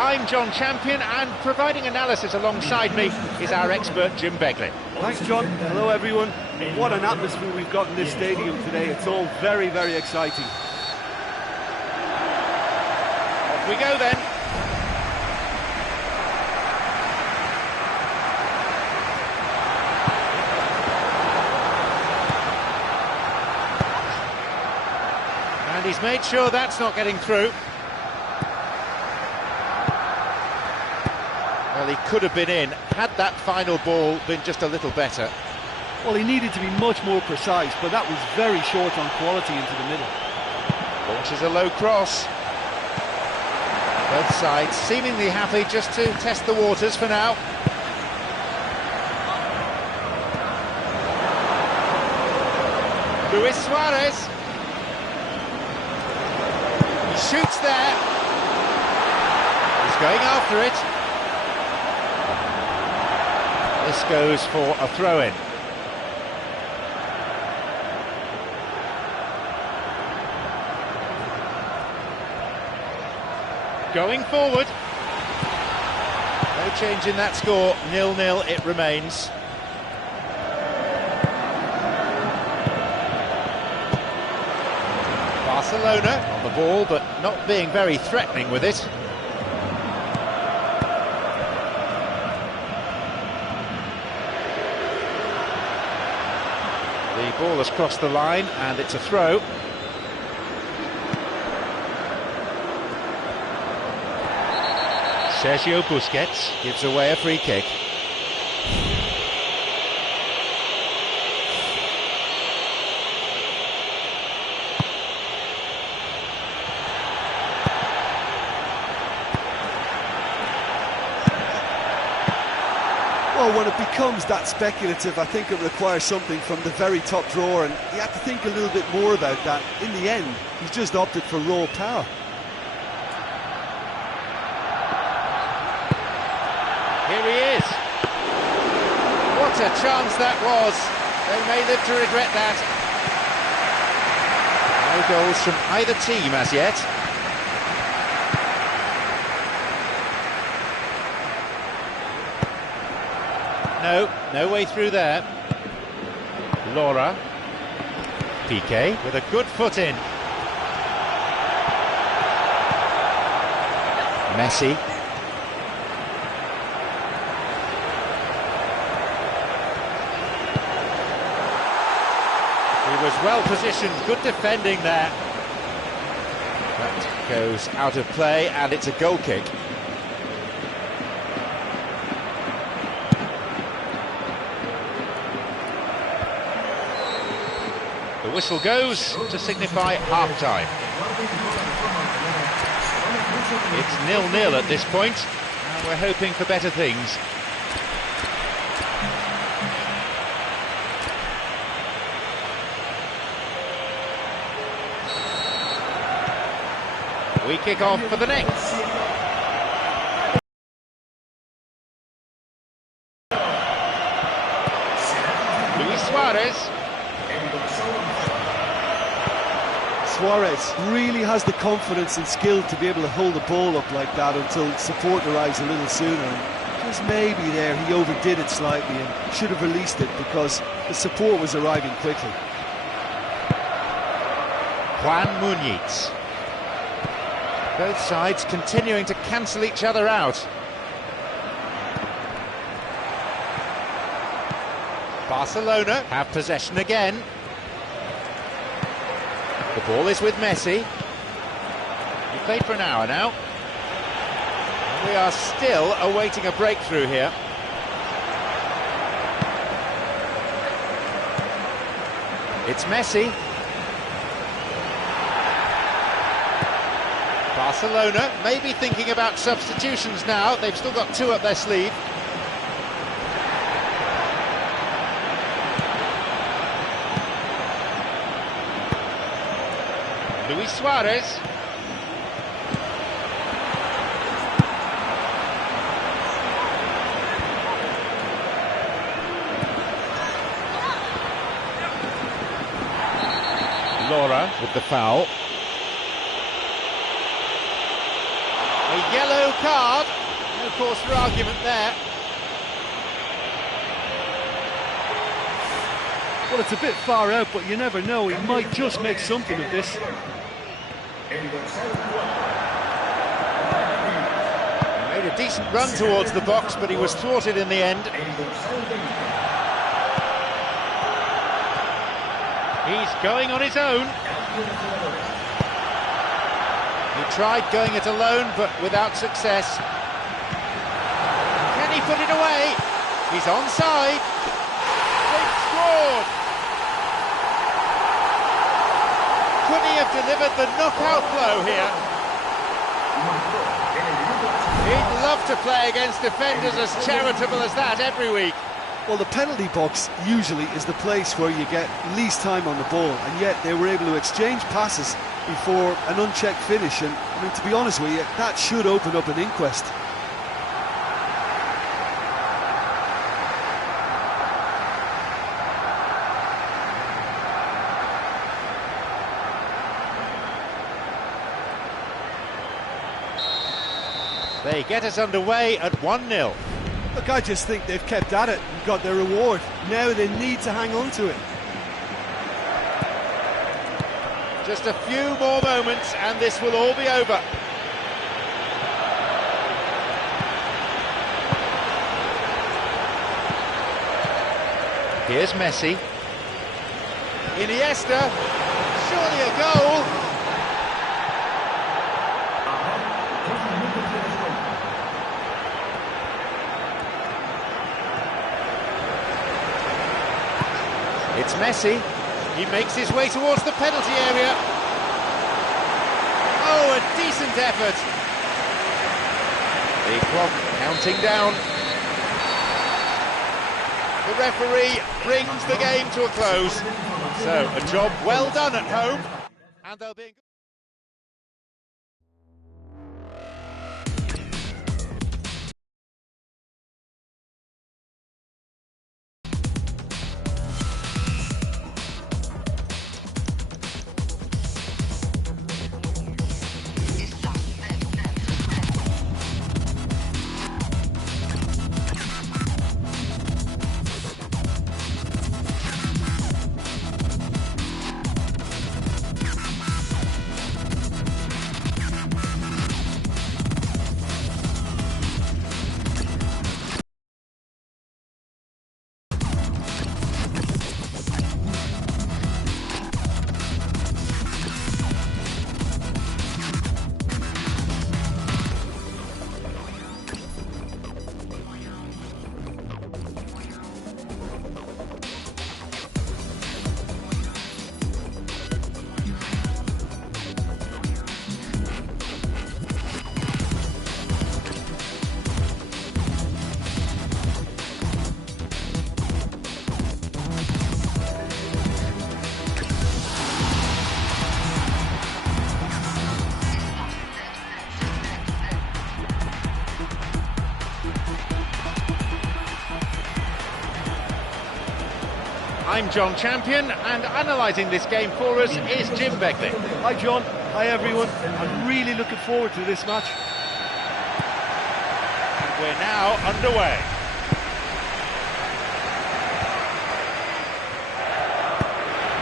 I'm John Champion, and providing analysis alongside me is our expert Jim Beglin. Thanks, John. Hello, everyone. What an atmosphere we've got in this stadium today. It's all very, very exciting. Off we go then. And he's made sure that's not getting through. Well, he could have been in, had that final ball been just a little better. Well, he needed to be much more precise, but that was very short on quality into the middle. Launches a low cross. Both sides seemingly happy just to test the waters for now. Luis Suarez. He shoots there. He's going after it. This goes for a throw-in. Going forward. No change in that score. 0-0 it remains. Barcelona on the ball, but not being very threatening with it. The ball has crossed the line and it's a throw. Sergio Busquets gives away a free kick. Well, when it becomes that speculative, I think it requires something from the very top drawer, and you have to think a little bit more about that. In the end, he's just opted for raw power. Here he is. What a chance that was. They may live to regret that. No goals from either team as yet. No way through there. Laura. Piqué with a good foot in. Messi. He was well positioned, good defending there. That goes out of play and it's a goal kick. The whistle goes to signify half-time. It's 0-0 at this point, and we're hoping for better things. We kick off for the next. Luis Suarez. Suarez Suarez really has the confidence and skill to be able to hold the ball up like that until support arrives a little sooner. And just maybe there he overdid it slightly and should have released it because the support was arriving quickly. Juan Muñiz. Both sides continuing to cancel each other out. Barcelona have possession again. The ball is with Messi. He played for an hour now. We are still awaiting a breakthrough here. It's Messi. Barcelona may be thinking about substitutions now. They've still got two up their sleeve. Luis Suarez. Laura with the foul. A yellow card. No cause for argument there. Well, it's a bit far out, but you never know. He might just make something of this. He made a decent run towards the box, but he was thwarted in the end. He's going on his own. He tried going it alone, but without success. Can he put it away? He's onside. They've scored. Could he have delivered the knockout blow here? He'd love to play against defenders as charitable as that every week. Well, the penalty box usually is the place where you get least time on the ball, and yet they were able to exchange passes before an unchecked finish, and I mean, to be honest with you, that should open up an inquest. They get us underway at 1-0. Look, I just think they've kept at it and got their reward. Now they need to hang on to it. Just a few more moments and this will all be over. Here's Messi. Iniesta. Surely a goal. It's Messi. He makes his way towards the penalty area. Oh, a decent effort. The clock counting down. The referee brings the game to a close. So, a job well done at home. And they'll be... I'm John Champion, and analysing this game for us is Jim Begley. Hi John, hi everyone. I'm really looking forward to this match. And we're now underway.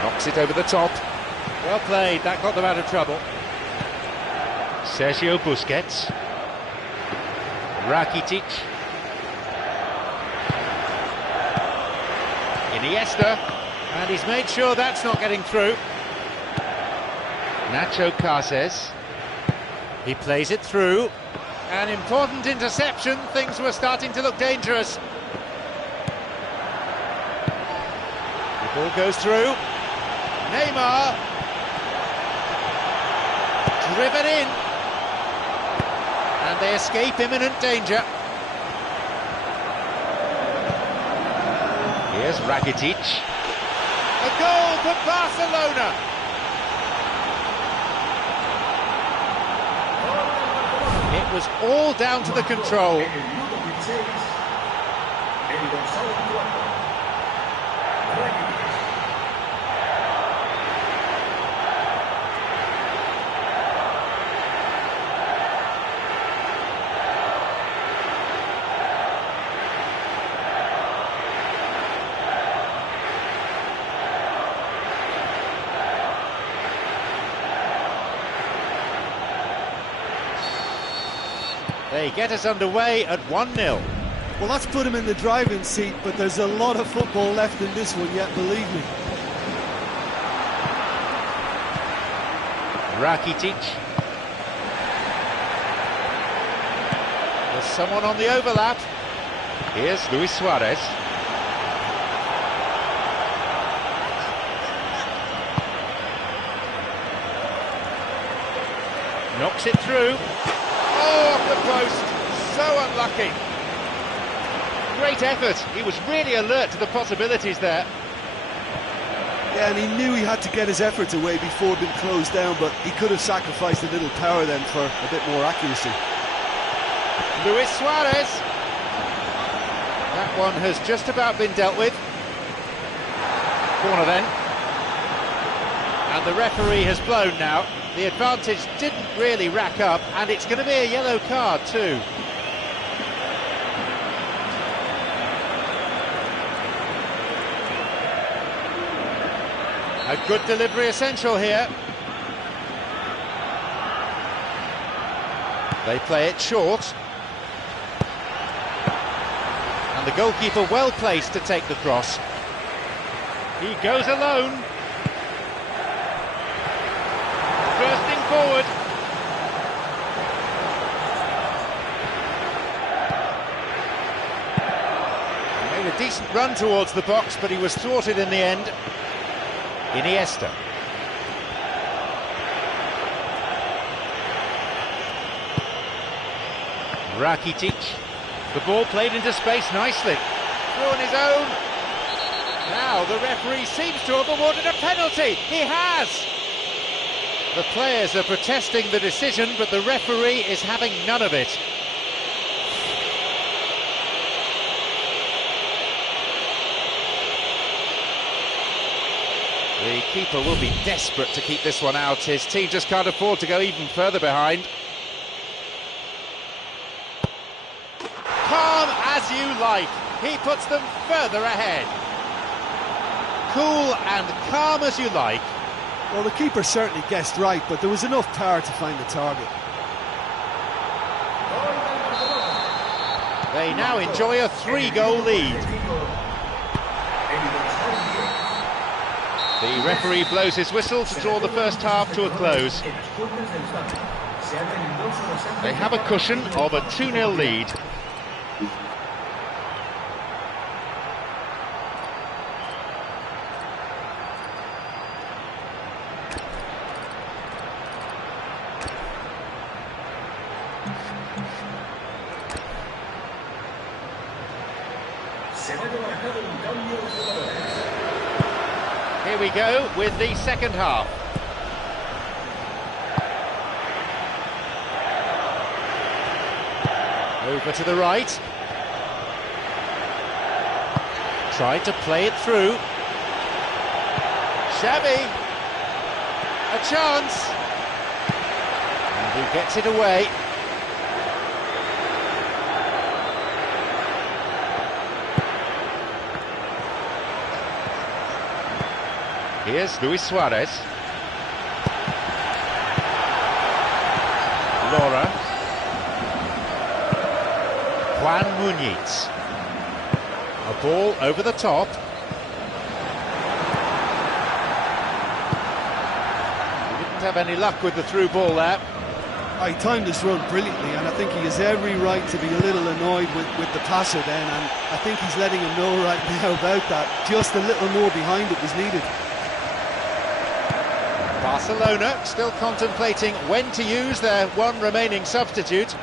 Knocks it over the top. Well played, that got them out of trouble. Sergio Busquets. Rakitic. Iniesta. And he's made sure that's not getting through. Nacho Carces. He plays it through. An important interception. Things were starting to look dangerous. The ball goes through. Neymar. Driven in. And they escape imminent danger. Here's Rakitic. A goal for Barcelona. It was all down to the control. They get us underway at 1-0. Well, that's put him in the driving seat, but there's a lot of football left in this one yet, believe me. Rakitic. There's someone on the overlap. Here's Luis Suarez. Knocks it through. Oh, off the post. So unlucky. Great effort. He was really alert to the possibilities there. Yeah, and he knew he had to get his efforts away before being closed down, but he could have sacrificed a little power then for a bit more accuracy. Luis Suarez. That one has just about been dealt with. Corner then. And the referee has blown now. The advantage didn't really rack up, and it's going to be a yellow card too. A good delivery essential here. They play it short. And the goalkeeper well placed to take the cross. He goes alone. Bursting forward. He made a decent run towards the box, but he was thwarted in the end. Iniesta. Rakitic. The ball played into space nicely. Through on his own. Now the referee seems to have awarded a penalty. He has! The players are protesting the decision, but the referee is having none of it. The keeper will be desperate to keep this one out. His team just can't afford to go even further behind. Calm as you like. He puts them further ahead. Cool and calm as you like. Well, the keeper certainly guessed right, but there was enough power to find the target. They now enjoy a 3-goal lead. The referee blows his whistle to draw the first half to a close. They have a cushion of a 2-0 lead. Here we go with the second half. Over to the right. Tried to play it through. Xavi, a chance, and he gets it away. Here's Luis Suarez. Laura. Juan Muñiz. A ball over the top. He didn't have any luck with the through ball there. He timed his run brilliantly, and I think he has every right to be a little annoyed with the passer then, and I think he's letting him know right now about that. Just a little more behind it was needed. Barcelona still contemplating when to use their one remaining substitute.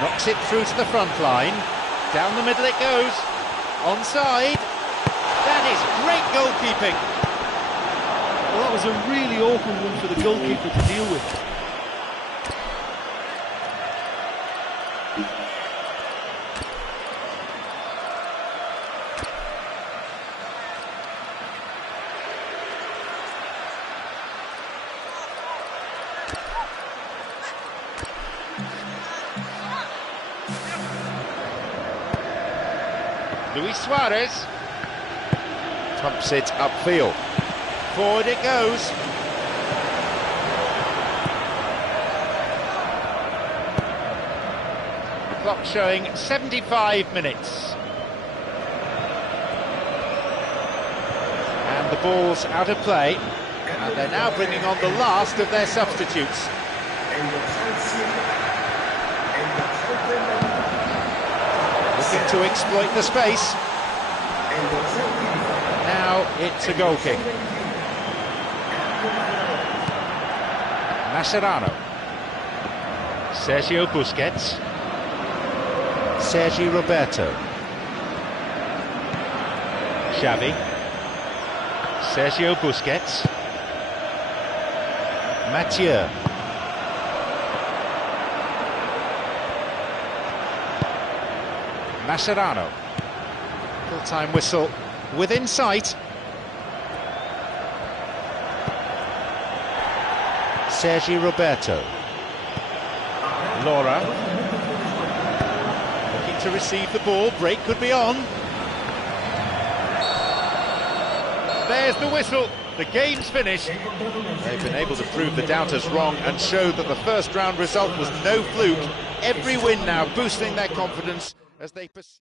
Knocks it through to the front line. Down the middle it goes. Onside. That is great goalkeeping. Well, that was a really awkward one for the goalkeeper to deal with. Luis Suarez pumps it upfield. Forward it goes. The clock showing 75 minutes. And the ball's out of play. And they're now bringing on the last of their substitutes. Looking to exploit the space. Now it's a goal kick. Mascherano. Sergio Busquets. Sergi Roberto. Xavi. Sergio Busquets. Mathieu. Mascherano. Full-time whistle within sight. Sergi Roberto. Laura. Looking to receive the ball. Break could be on. There's the whistle. The game's finished. They've been able to prove the doubters wrong and show that the first round result was no fluke. Every win now boosting their confidence as they pursue.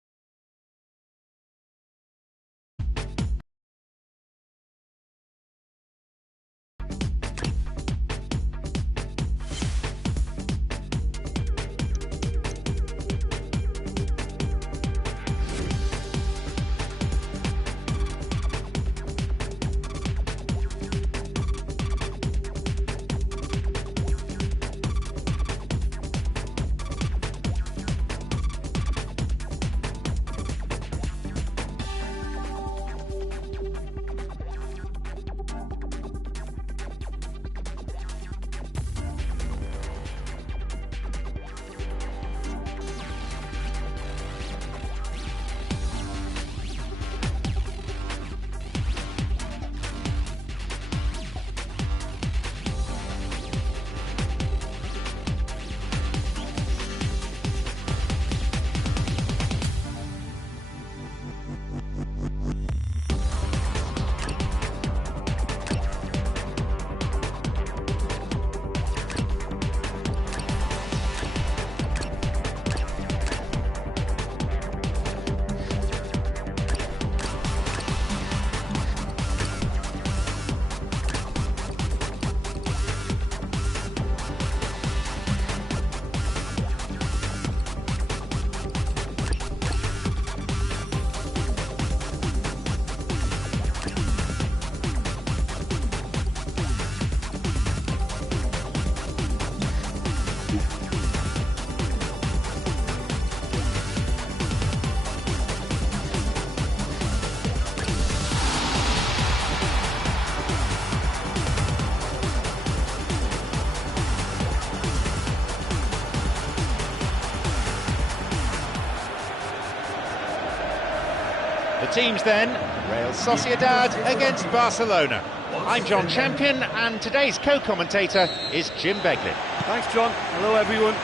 teams then. Real Sociedad against Barcelona. I'm John Champion, and today's co-commentator is Jim Beglin. Thanks, John. Hello, everyone.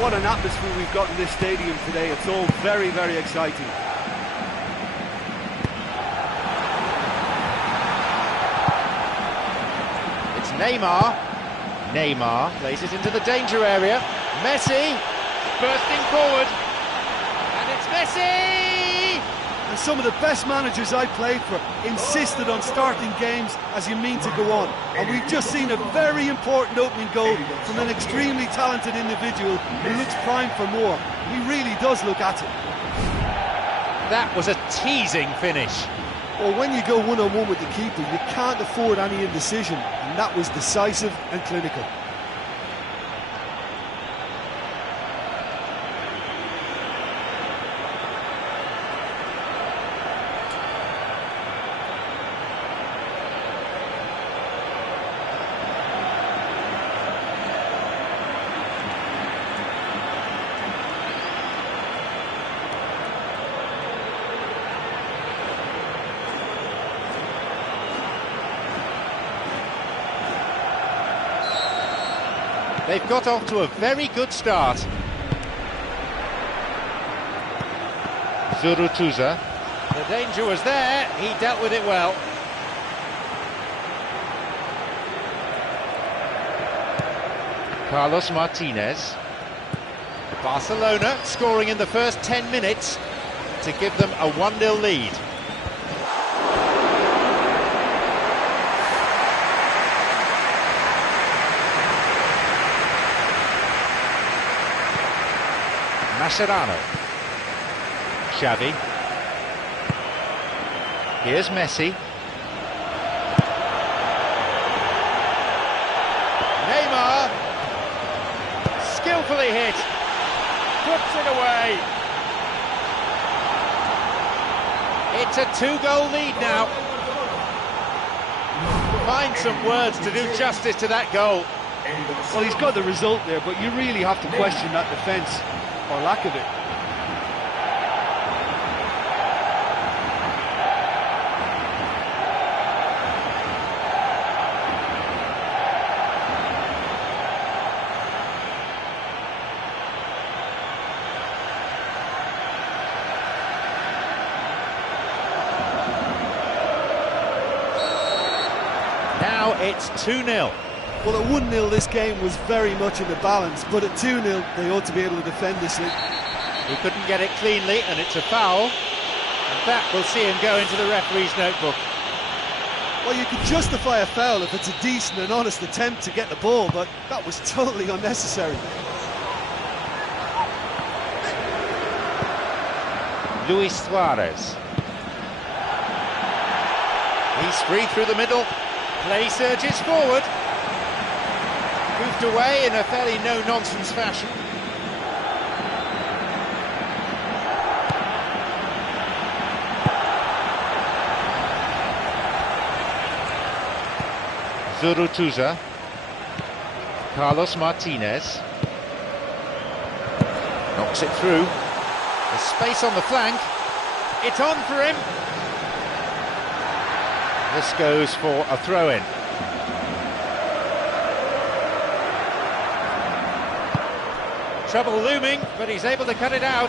What an atmosphere we've got in this stadium today. It's all very, very exciting. It's Neymar. Neymar plays it into the danger area. Messi bursting forward. And it's Messi! And some of the best managers I played for insisted on starting games as you mean to go on. And we've just seen a very important opening goal from an extremely talented individual who looks primed for more. He really does look at it. That was a teasing finish. Well, when you go one-on-one with the keeper, you can't afford any indecision. And that was decisive and clinical. They've got off to a very good start. Zurutuza. The danger was there, he dealt with it well. Carlos Martinez. Barcelona scoring in the first 10 minutes to give them a 1-0 lead. Mascherano. Xavi. Here's Messi. Neymar. Skillfully hit. Puts it away. It's a 2-goal lead now. Find some words to do justice to that goal. Well, he's got the result there, but you really have to question that defence, or lack of it. Now it's 2-0. Well, at 1-0 this game was very much in the balance, but at 2-0 they ought to be able to defend this lead. He couldn't get it cleanly, and it's a foul, and that will see him go into the referee's notebook. Well, you can justify a foul if it's a decent and honest attempt to get the ball, but that was totally unnecessary. Luis Suarez. He's free through the middle. Play surges forward. Moved away in a fairly no-nonsense fashion. Zurutuza. Carlos Martinez. Knocks it through. There's space on the flank. It's on for him. This goes for a throw-in. Trouble looming, but he's able to cut it out.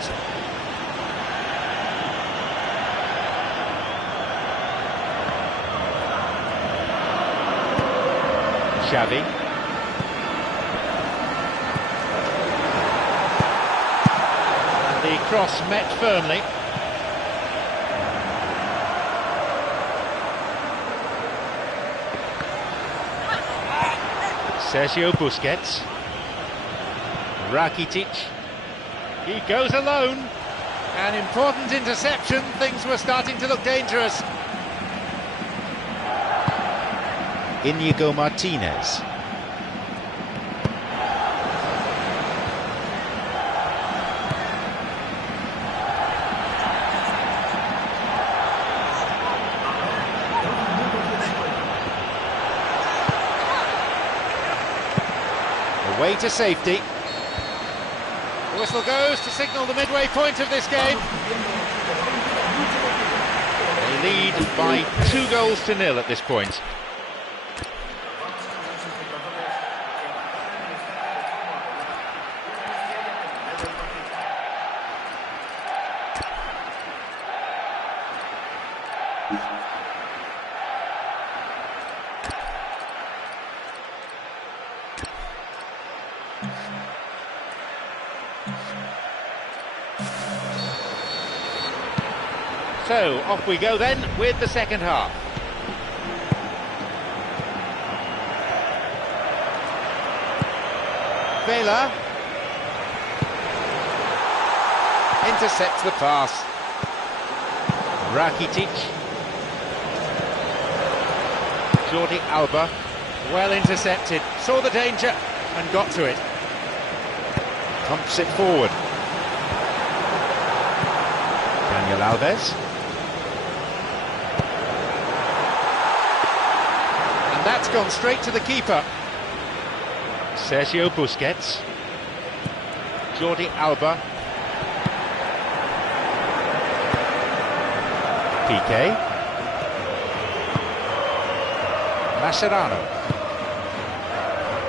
Xavi. And the cross met firmly. Sergio Busquets. Rakitic. He goes alone. An important interception. Things were starting to look dangerous. Inigo Martinez. Away to safety. The whistle goes to signal the midway point of this game. lead by 2-0 at this point. So, off we go then with the second half. Vela intercepts the pass. Rakitic. Jordi Alba, well intercepted, saw the danger and got to it. Pumps it forward. Daniel Alves. And that's gone straight to the keeper. Sergio Busquets. Jordi Alba. Piqué. Mascherano.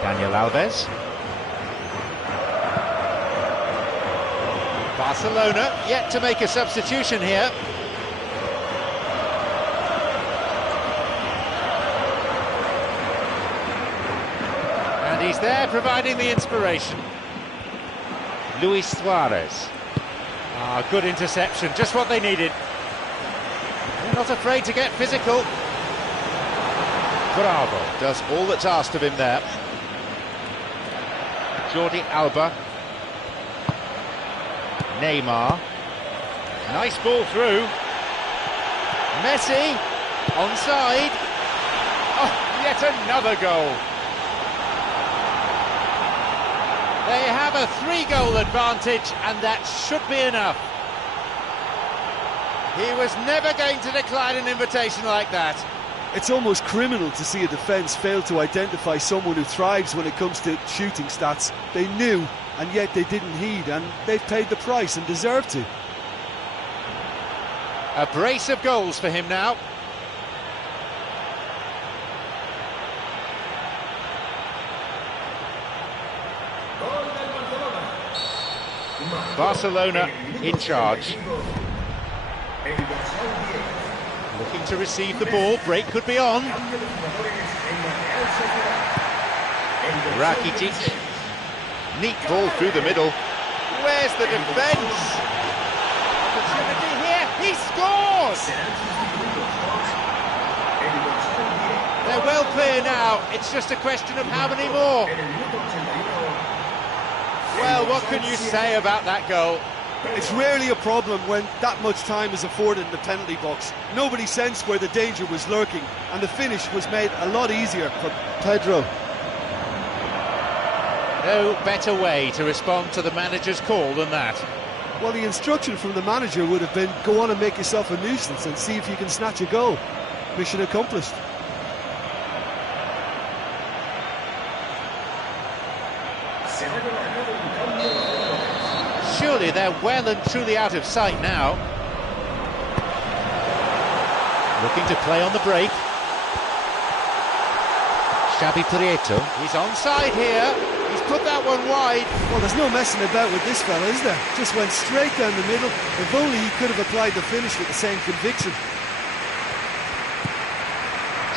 Daniel Alves. Barcelona yet to make a substitution here. And he's there providing the inspiration. Luis Suarez. Good interception, just what they needed. They're not afraid to get physical. Bravo does all that's asked of him there. Jordi Alba. Neymar. Nice ball through. Messi. Onside. Oh, yet another goal. They have a 3-goal advantage, and that should be enough. He was never going to decline an invitation like that. It's almost criminal to see a defence fail to identify someone who thrives when it comes to shooting stats. They knew, and yet they didn't heed, and they've paid the price and deserve to. A brace of goals for him now. Barcelona in charge. Looking to receive the ball, break could be on. Rakitic. Neat ball through the middle. Where's the defence? Opportunity here, he scores! They're well clear now, it's just a question of how many more. Well, what can you say about that goal? It's rarely a problem when that much time is afforded in the penalty box. Nobody sensed where the danger was lurking, and the finish was made a lot easier for Pedro. No better way to respond to the manager's call than that. Well, the instruction from the manager would have been, go on and make yourself a nuisance and see if you can snatch a goal. Mission accomplished. Surely they're well and truly out of sight now. Looking to play on the break. Xavi Prieto. He's onside here. He's put that one wide. Well, there's no messing about with this fella, is there? Just went straight down the middle. If only he could have applied the finish with the same conviction.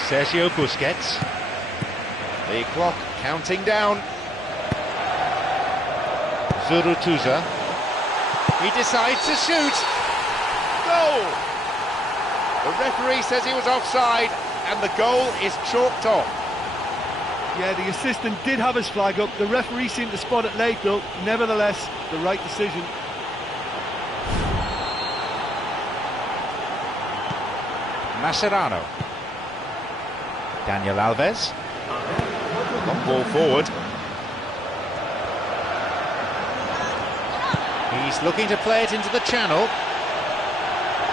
Sergio Busquets. The clock counting down. Zurutuza. He decides to shoot. Goal! The referee says he was offside, and the goal is chalked off. Yeah, the assistant did have his flag up. The referee seemed to spot it late, though. Nevertheless, the right decision. Mascherano. Daniel Alves. Long ball forward. He's looking to play it into the channel.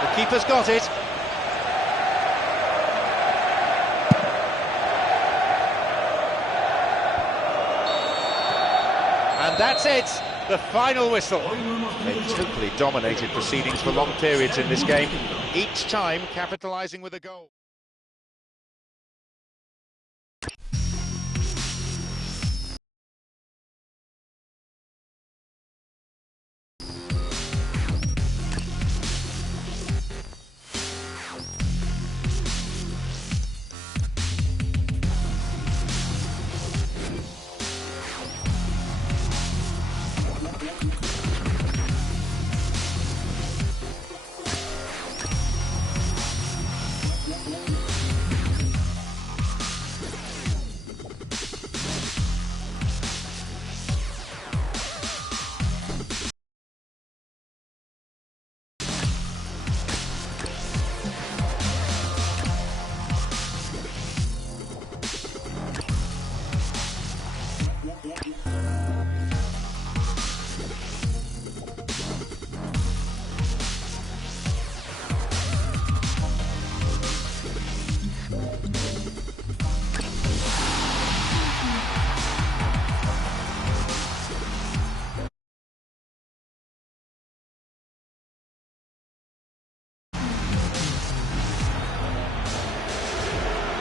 The keeper's got it. And that's it. the final whistle. They totally dominated proceedings for long periods in this game, each time capitalising with a goal.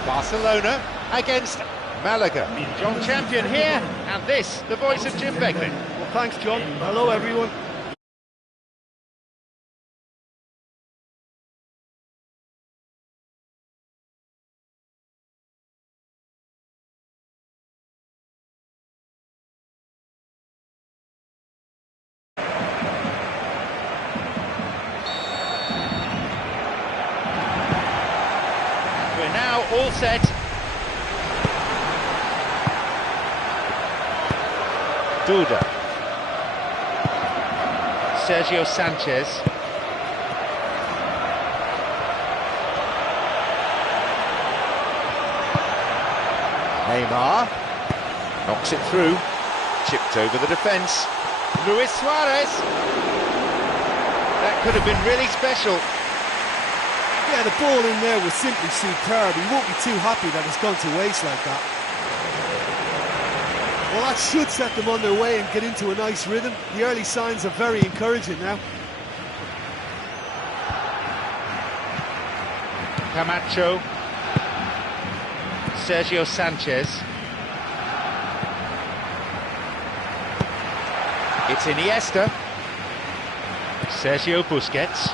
Barcelona against Malaga. John Champion here, and this, the voice of Jim Beglin. Well, thanks, John. Hello, everyone. We're now all set. Duda. Sergio Sanchez. Neymar. Knocks it through. Chipped over the defence. Luis Suarez. That could have been really special. Yeah, the ball in there was simply superb. He won't be too happy that it's gone to waste like that. Well, that should set them on their way and get into a nice rhythm. The early signs are very encouraging now. Camacho. Sergio Sanchez. It's Iniesta. Sergio Busquets.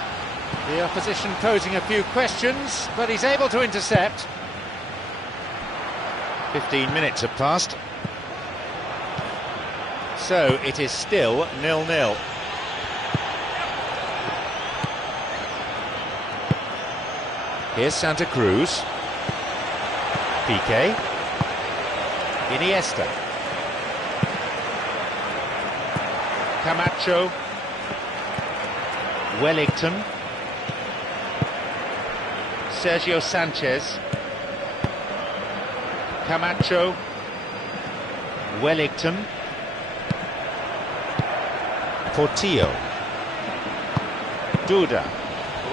The opposition posing a few questions, but he's able to intercept. 15 minutes have passed. So it is still 0-0. Here's Santa Cruz. Piqué. Iniesta. Camacho. Wellington. Sergio Sanchez. Camacho. Wellington. Portillo. Duda.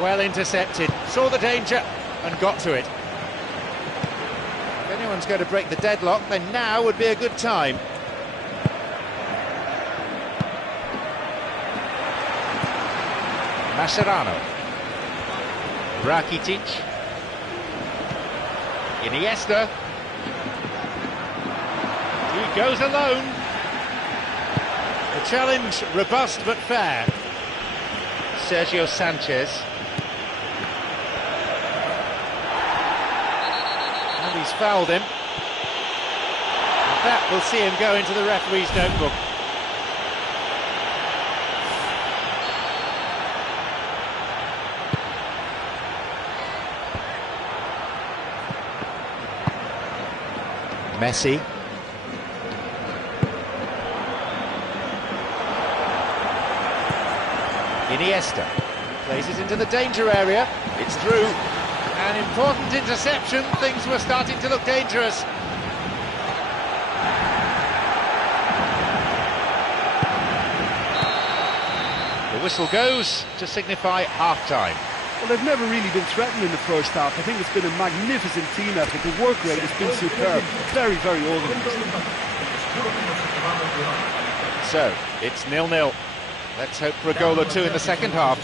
Well intercepted, saw the danger and got to it. If anyone's going to break the deadlock, then now would be a good time. Mascherano. Rakitic. Iniesta. He goes alone. The challenge robust but fair. Sergio Sanchez. And he's fouled him. And that will see him go into the referee's notebook. Messi. Iniesta plays it into the danger area. It's through. An important interception. Things were starting to look dangerous. The whistle goes to signify half-time. Well, they've never really been threatened in the first half. I think it's been a magnificent team effort. The work rate has been superb. Very, very organised. So, it's 0-0. Let's hope for a goal or two in the second half.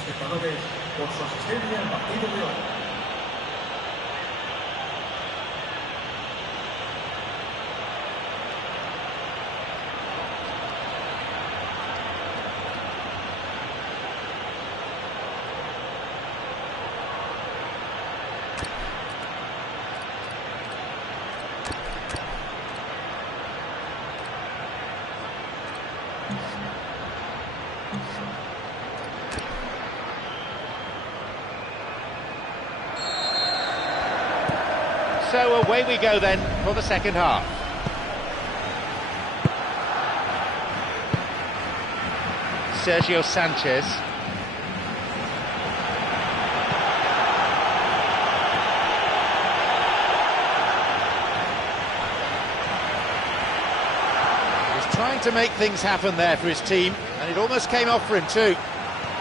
So away we go then for the second half. Sergio Sanchez. He's trying to make things happen there for his team, and it almost came off for him too.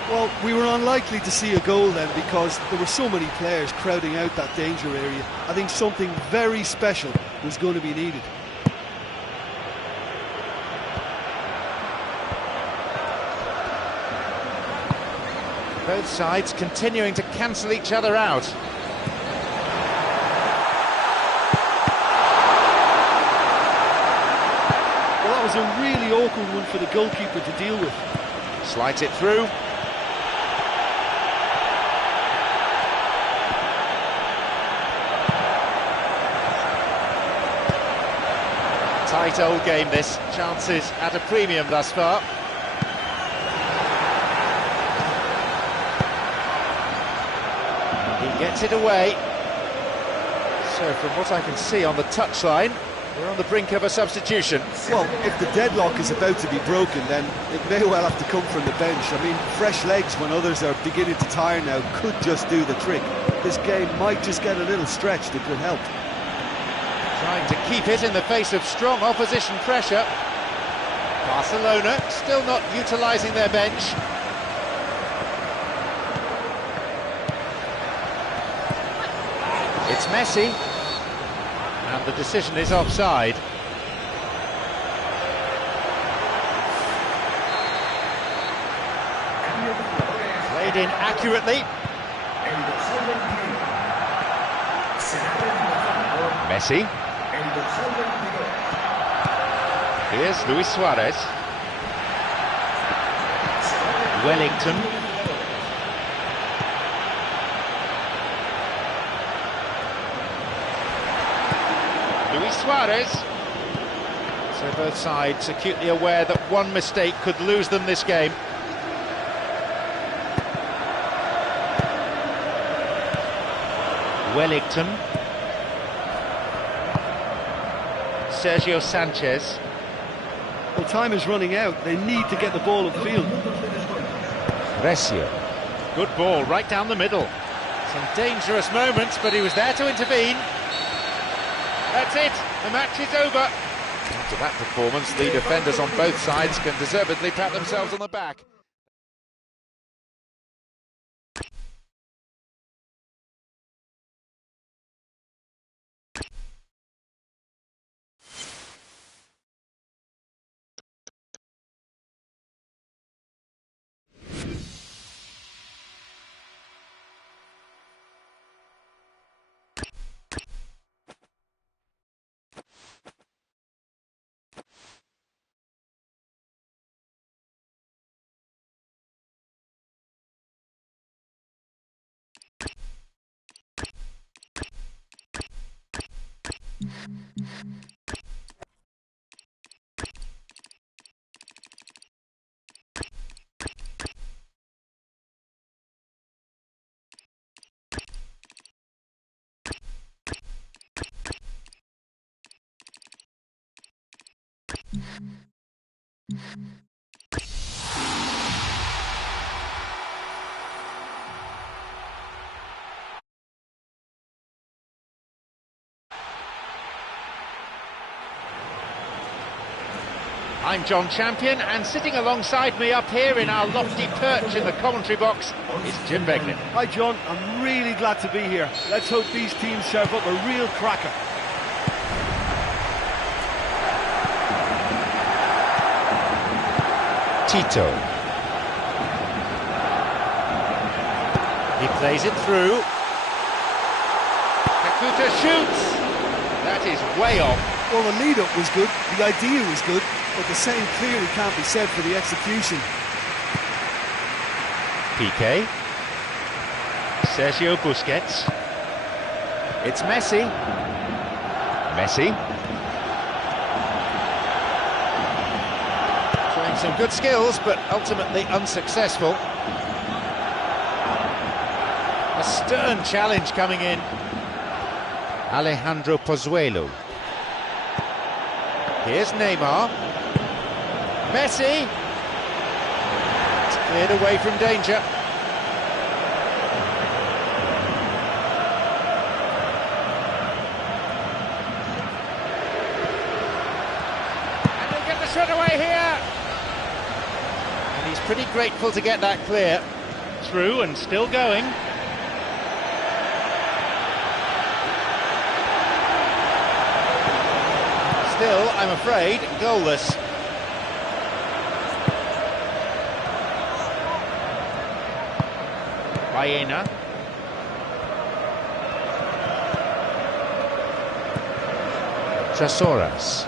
Well, we were unlikely to see a goal then because there were so many players crowding out that danger area. I think something very special was going to be needed. Both sides continuing to cancel each other out. Well, that was a really awkward one for the goalkeeper to deal with. Slides it through. Tight old game this, chances at a premium thus far. And he gets it away. So from what I can see on the touchline, we're on the brink of a substitution. Well, if the deadlock is about to be broken, then it may well have to come from the bench. I mean, fresh legs when others are beginning to tire now could just do the trick. This game might just get a little stretched, it could help. Trying to keep it in the face of strong opposition pressure. Barcelona still not utilising their bench. It's Messi, and the decision is offside. Played in accurately. Messi. Here's Luis Suarez. Wellington. Luis Suarez. So both sides acutely aware that one mistake could lose them this game. Wellington. Sergio Sanchez. Well, time is running out. They need to get the ball upfield. Recio. Good ball, right down the middle. Some dangerous moments, but he was there to intervene. That's it, the match is over. After that performance, the defenders on both sides can deservedly pat themselves on the back. I'm John Champion, and sitting alongside me up here in our lofty perch in the commentary box is Jim Beglin. Hi John, I'm really glad to be here. Let's hope these teams serve up a real cracker. Tito. He plays it through. Kakuta shoots. That is way off. Well, the lead-up was good, the idea was good, but the same clearly can't be said for the execution. Piqué. Sergio Busquets. It's Messi. Messi. Showing some good skills, but ultimately unsuccessful. A stern challenge coming in. Alejandro Pozuelo. Here's Neymar. Messi. It's cleared away from danger. And he'll get the shot away here. And he's pretty grateful to get that clear. Through and still going. Still, I'm afraid, goalless. Baena. Trasoras.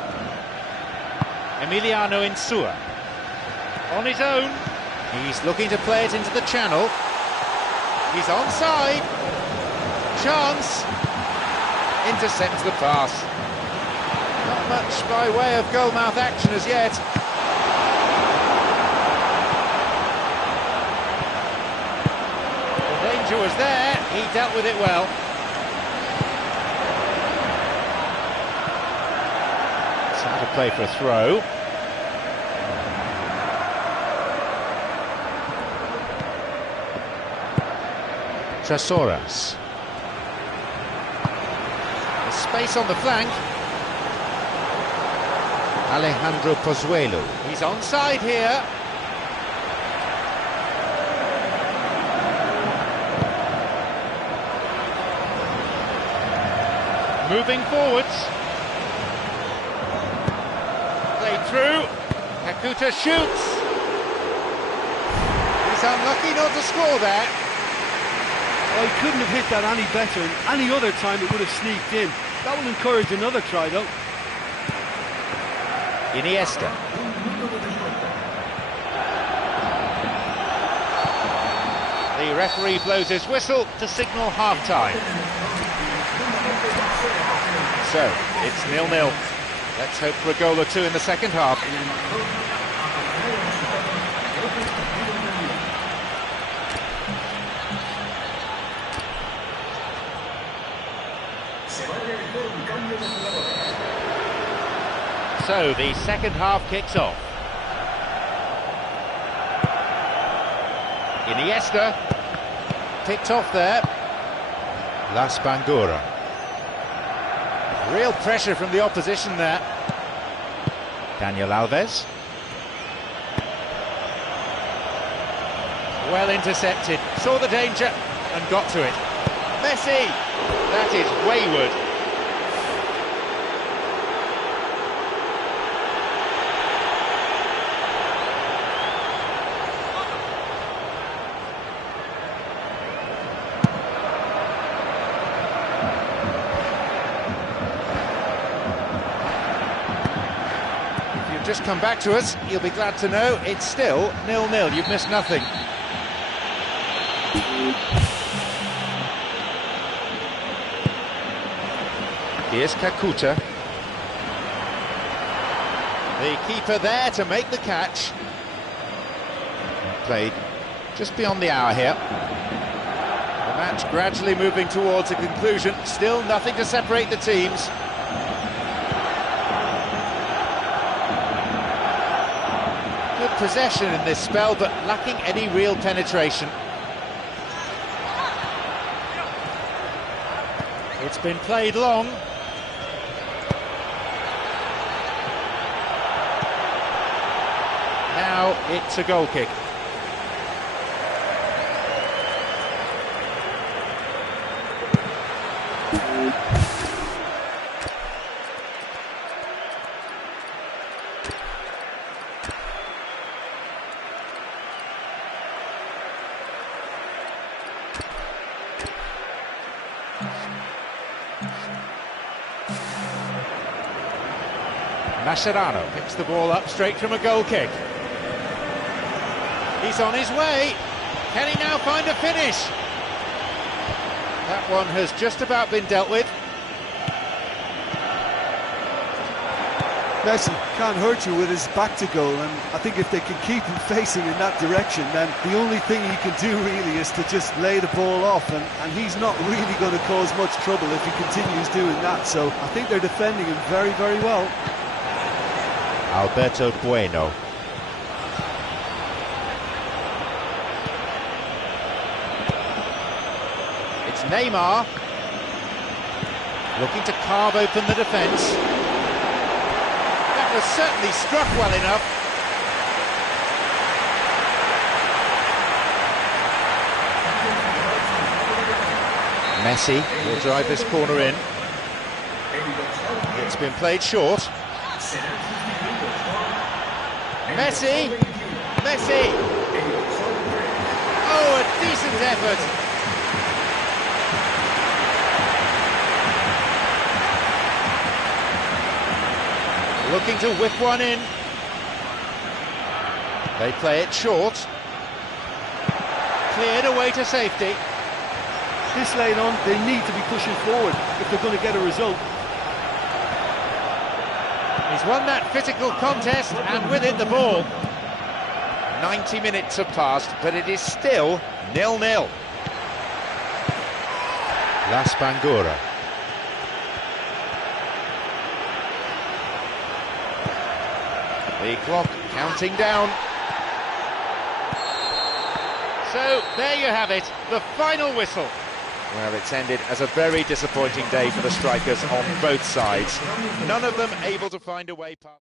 Emiliano Insua. On his own. He's looking to play it into the channel. He's onside. Chance. Intercepts the pass. Not much by way of goalmouth action as yet. The danger was there, he dealt with it well. It's how to play for a throw. Trasoras. There's space on the flank. Alejandro Pozuelo. He's onside here. Moving forwards. Played through. Kakuta shoots. He's unlucky not to score there. Oh, he couldn't have hit that any better, and any other time it would have sneaked in. That will encourage another try, though. Iniesta. The referee blows his whistle to signal half-time. So, it's 0-0. Let's hope for a goal or two in the second half. So the second half kicks off. Iniesta picked off there. Las Bangura. Real pressure from the opposition there. Daniel Alves. Well intercepted, saw the danger and got to it. Messi! That is wayward. Just come back to us, you'll be glad to know it's still 0-0. You've missed nothing. Here's Kakuta. The keeper there to make the catch. Played just beyond the hour here. The match gradually moving towards a conclusion. Still nothing to separate the teams. Possession in this spell, but lacking any real penetration. It's been played long. Now it's a goal kick. Mascherano picks the ball up straight from a goal kick. He's on his way. Can he now find a finish? That one has just about been dealt with. Messi can't hurt you with his back to goal, and I think if they can keep him facing in that direction, then the only thing he can do really is to just lay the ball off, and he's not really going to cause much trouble if he continues doing that. So I think they're defending him very, very well. Alberto Bueno. It's Neymar looking to carve open the defence. That was certainly struck well enough. Messi will drive this corner in. It's been played short. Messi! Messi! Oh, a decent effort. Looking to whip one in. They play it short. Cleared away to safety. This late on, they need to be pushing forward if they're going to get a result. He's won that physical contest, and with it the ball. 90 minutes have passed, but it is still 0-0. Las Bangura. The clock counting down. So, there you have it, the final whistle. Well, it's ended as a very disappointing day for the strikers on both sides. None of them able to find a way past.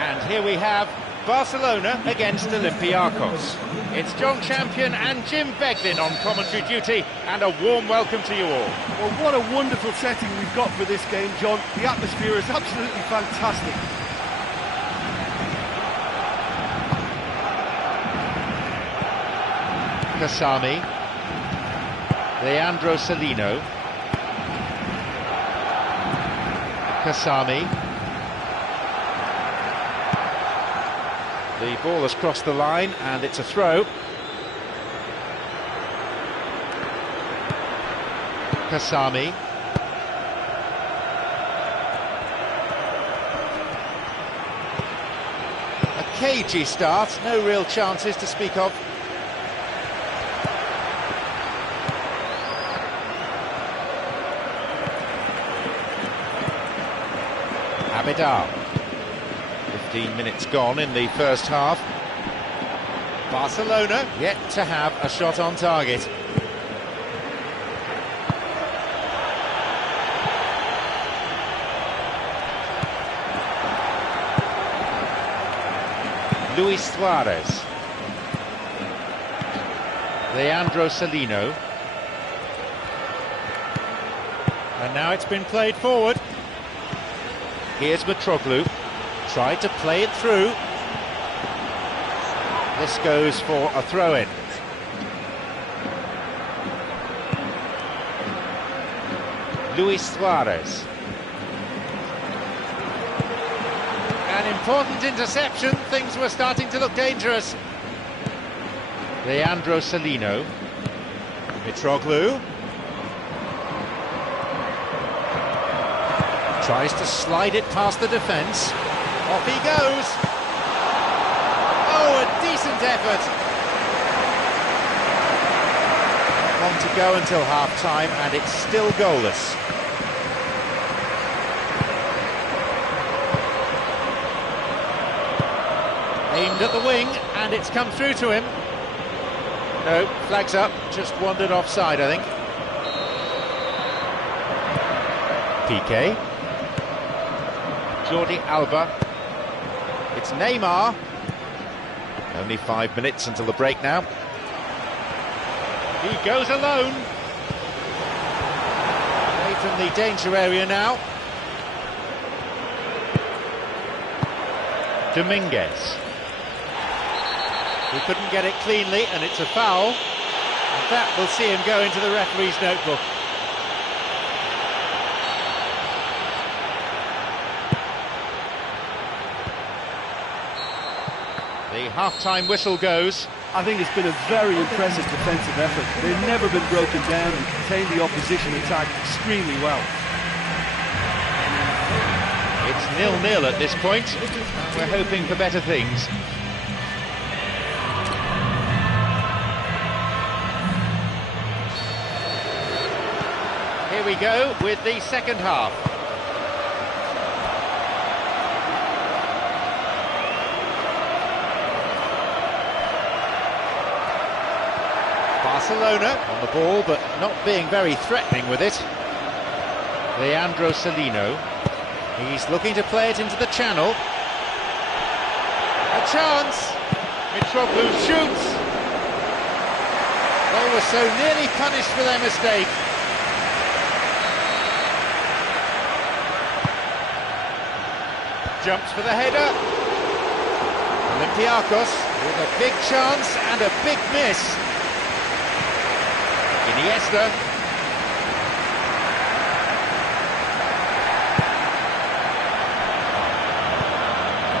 And here we have Barcelona against Olympiacos. It's John Champion and Jim Beglin on commentary duty, and a warm welcome to you all. Well, what a wonderful setting we've got for this game, John. The atmosphere is absolutely fantastic. Kasami, Leandro Salino, Kasami. The ball has crossed the line and it's a throw. Kasami. A cagey start, no real chances to speak of. Abidal. 15 minutes gone in the first half. Barcelona yet to have a shot on target. Luis Suarez. Leandro Salino. And now it's been played forward. Here's Mitroglou. Tried to play it through. This goes for a throw-in. Luis Suarez. An important interception. Things were starting to look dangerous. Leandro Salino. Mitroglou. Tries to slide it past the defence. Off he goes. Oh, a decent effort. Long to go until half-time, and it's still goalless. Aimed at the wing, and it's come through to him. No, flags up, just wandered offside, I think. Piqué. Jordi Alba. It's Neymar. Only 5 minutes until the break now. He goes alone. Away from the danger area now. Dominguez. He couldn't get it cleanly, and it's a foul. And that will see him go into the referee's notebook. The half-time whistle goes. I think it's been a very impressive defensive effort. They've never been broken down and contained the opposition attack extremely well. It's 0-0 at this point. We're hoping for better things. Here we go with the second half. Barcelona on the ball, but not being very threatening with it. Leandro Salino. He's looking to play it into the channel. A chance! Mitroglou shoots! They were so nearly punished for their mistake. Jumps for the header. Olympiacos with a big chance and a big miss. Iniesta.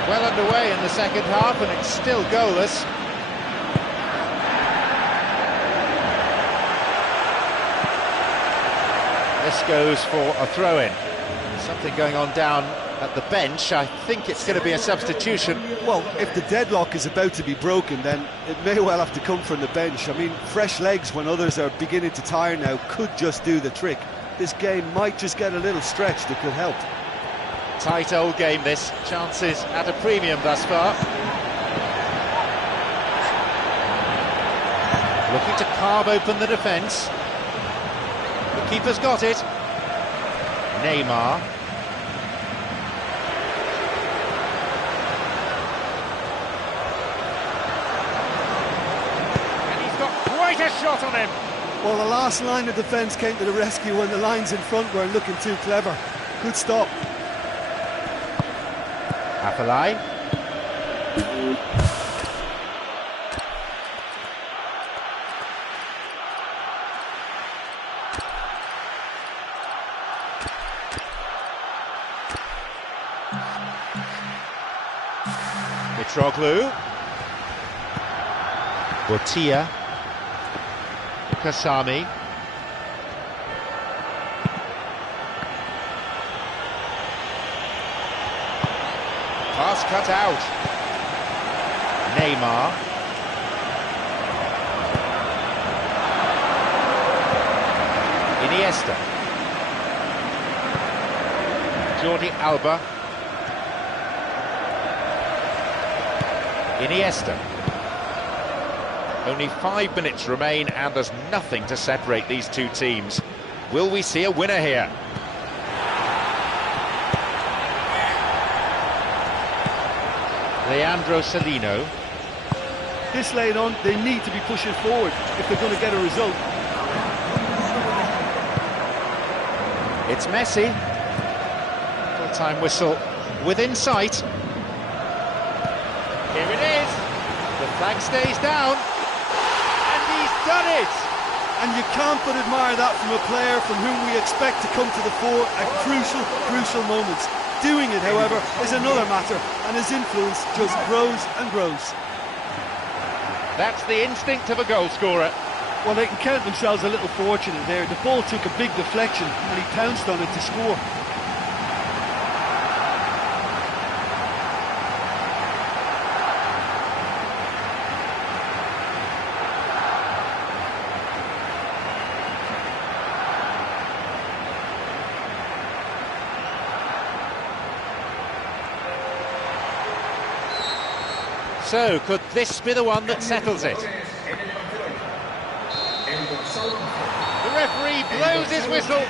Well underway in the second half, and it's still goalless. This goes for a throw-in. Something going on down at the bench. I think it's going to be a substitution. Well, if the deadlock is about to be broken, then it may well have to come from the bench. I mean, fresh legs when others are beginning to tire now could just do the trick. This game might just get a little stretched. It could help. Tight old game this. Chances at a premium thus far. Looking to carve open the defence. The keeper's got it. Neymar. And he's got quite a shot on him. Well, the last line of defence came to the rescue when the lines in front weren't looking too clever. Good stop. Afellay. Mitroglou. Botia. Kasami. Pass cut out. Neymar. Iniesta. Jordi Alba. Iniesta. Only 5 minutes remain, and there's nothing to separate these two teams. Will we see a winner here? Leandro Salino. This late on, they need to be pushing forward if they're going to get a result. It's Messi. Full-time whistle within sight. Here it is. The flag stays down. And he's done it! And you can't but admire that from a player from whom we expect to come to the fore at crucial moments. Doing it, however, is another matter, and his influence just grows and grows. That's the instinct of a goal scorer. Well, they can count themselves a little fortunate there. The ball took a big deflection and he pounced on it to score. So, could this be the one that settles it? The referee blows his whistle.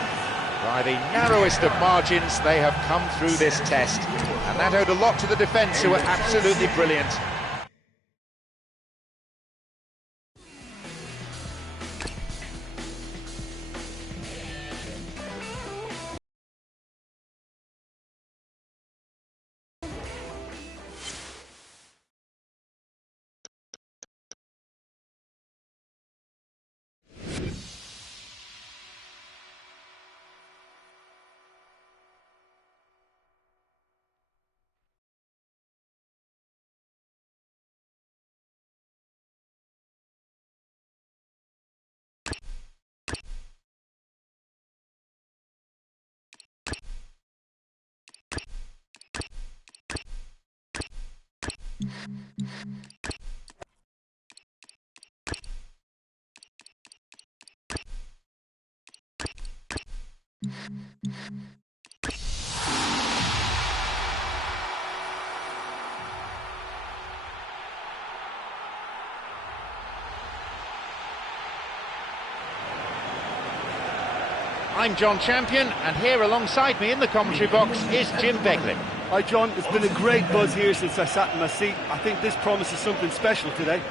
By the narrowest of margins, they have come through this test. And that owed a lot to the defence, who were absolutely brilliant. I'm John Champion, and here alongside me in the commentary box is Jim Begley. Hi John, it's been a great buzz here since I sat in my seat. I think this promises something special today.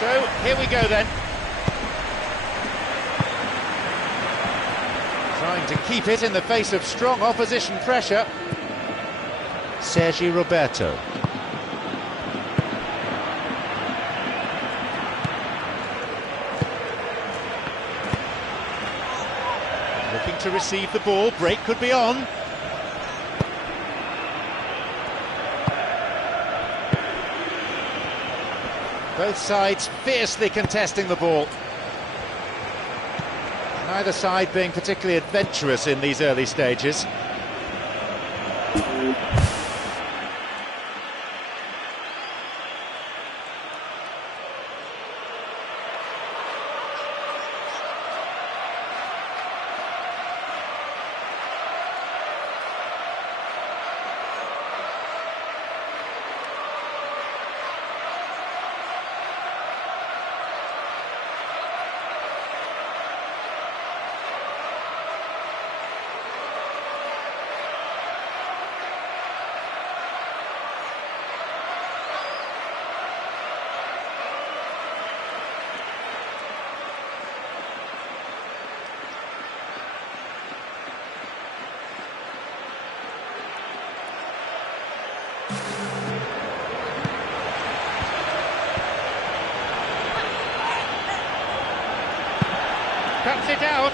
So, here we go then. Trying to keep it in the face of strong opposition pressure. Sergi Roberto. Looking to receive the ball, break could be on. Both sides fiercely contesting the ball. Neither side being particularly adventurous in these early stages. Cuts it out.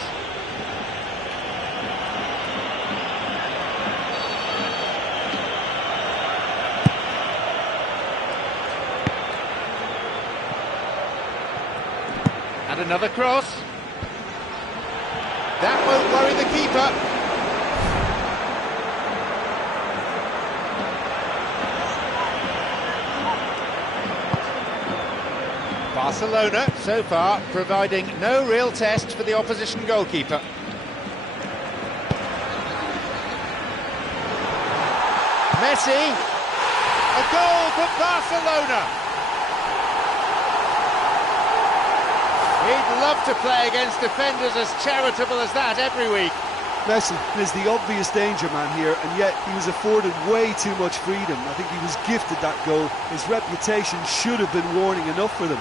And another cross. That won't worry the keeper. Barcelona, so far, providing no real test for the opposition goalkeeper. Messi, a goal for Barcelona. He'd love to play against defenders as charitable as that every week. Messi is the obvious danger man here, and yet he was afforded way too much freedom. I think he was gifted that goal. His reputation should have been warning enough for them.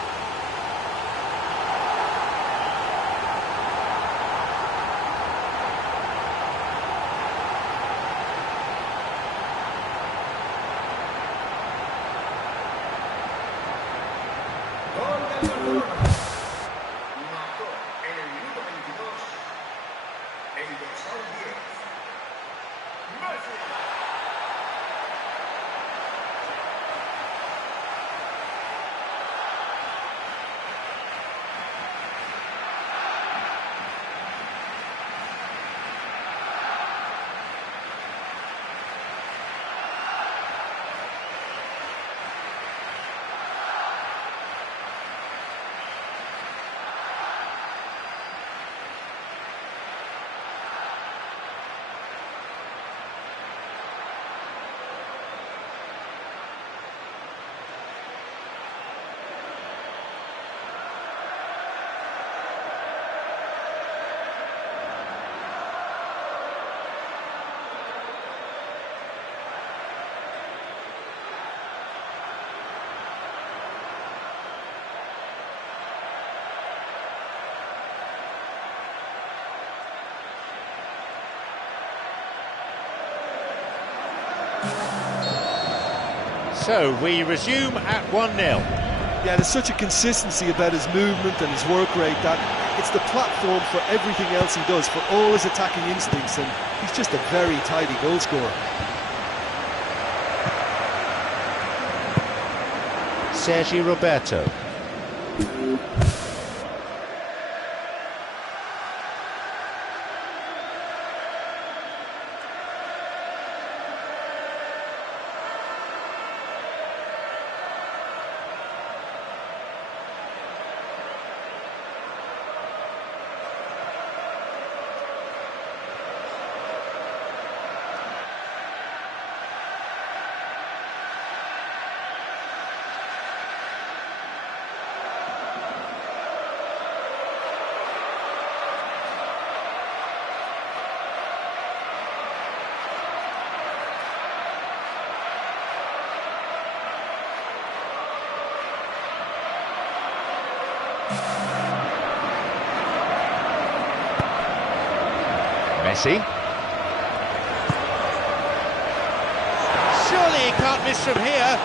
So we resume at 1-0. Yeah, there's such a consistency about his movement and his work rate that it's the platform for everything else he does, for all his attacking instincts, and he's just a very tidy goal scorer. Sergi Roberto. Messi. Surely he can't miss from here.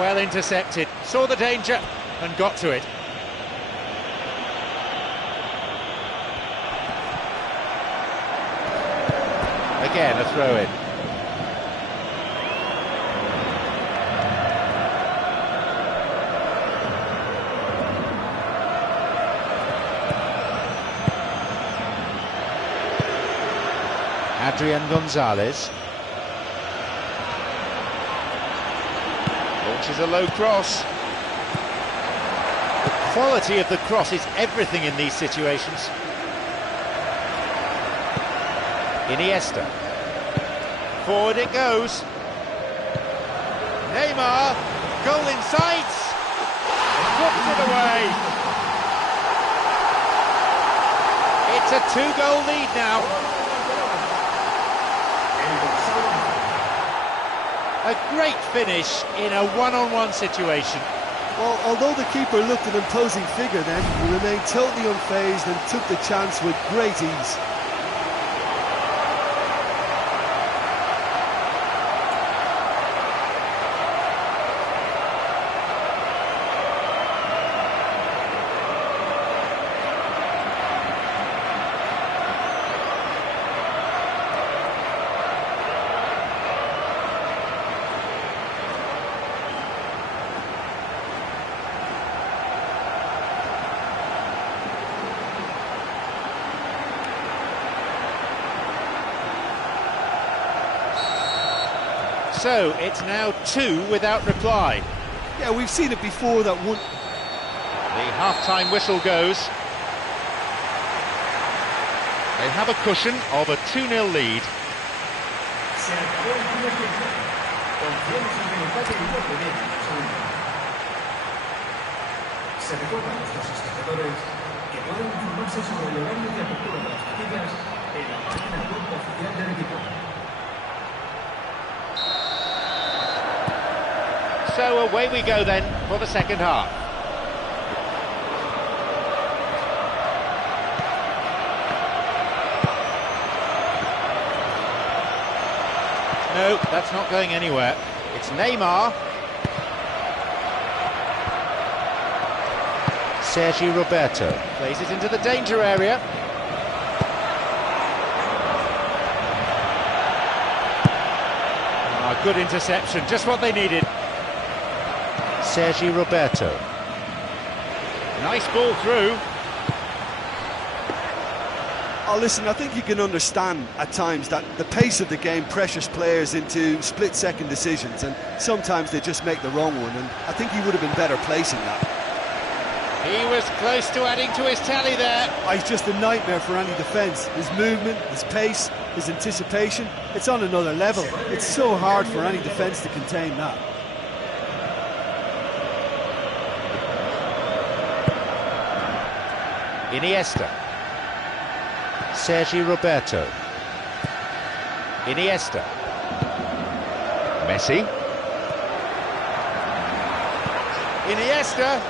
Well intercepted, saw the danger and got to it. Again, a throw-in. Adrian Gonzalez launches a low cross. The quality of the cross is everything in these situations. Iniesta. Forward it goes. Neymar, goal in sight. Puts it away. It's a 2-goal lead now. A great finish in a one-on-one situation. Well, although the keeper looked an imposing figure then, he remained totally unfazed and took the chance with great ease. So it's now 2 without reply. Yeah, we've seen it before that one. The half-time whistle goes. They have a cushion of a 2-0 lead. Se recuerda a nuestros espectadores que pueden informarse sobre el horario de apertura de las taquillas en la página web oficial del equipo. So away we go then for the second half. No, that's not going anywhere. It's Neymar. Sergi Roberto plays it into the danger area. Ah, good interception, just what they needed. Sergi Roberto. Nice ball through. Oh, listen, I think you can understand at times that the pace of the game pressures players into split-second decisions, and sometimes they just make the wrong one, and I think he would have been better placing that. He was close to adding to his tally there. He's just a nightmare for any defence. His movement, his pace, his anticipation, it's on another level. It's so hard for any defence to contain that. Iniesta. Sergi Roberto. Iniesta. Messi. Iniesta.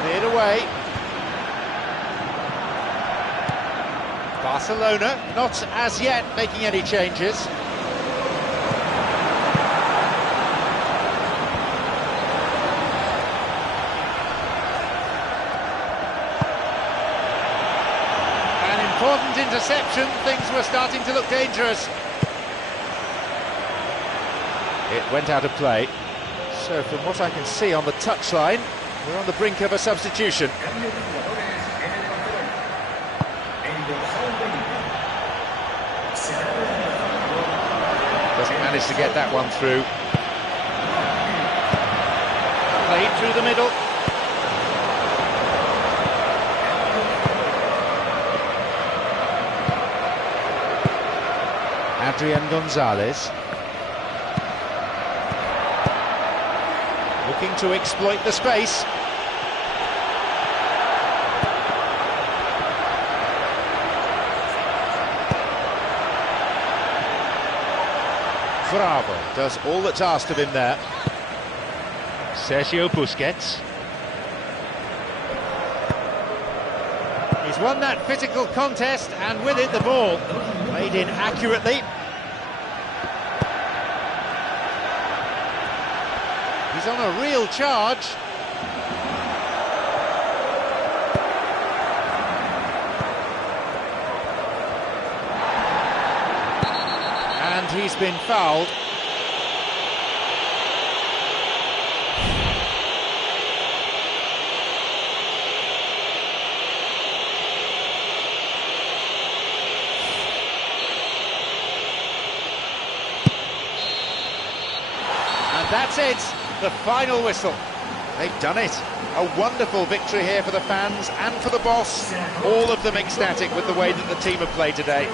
Cleared away. Barcelona not as yet making any changes. An important interception, things were starting to look dangerous. It went out of play. So from what I can see on the touchline, we're on the brink of a substitution. Doesn't manage to get that one through. Played through the middle. Adrian Gonzalez. Looking to exploit the space. Bravo does all that's asked of him there. Sergio Busquets. He's won that physical contest, and with it the ball played in accurately. He's on a real charge. And he's been fouled. And that's it. The final whistle. They've done it. A wonderful victory here for the fans and for the boss. All of them ecstatic with the way that the team have played today.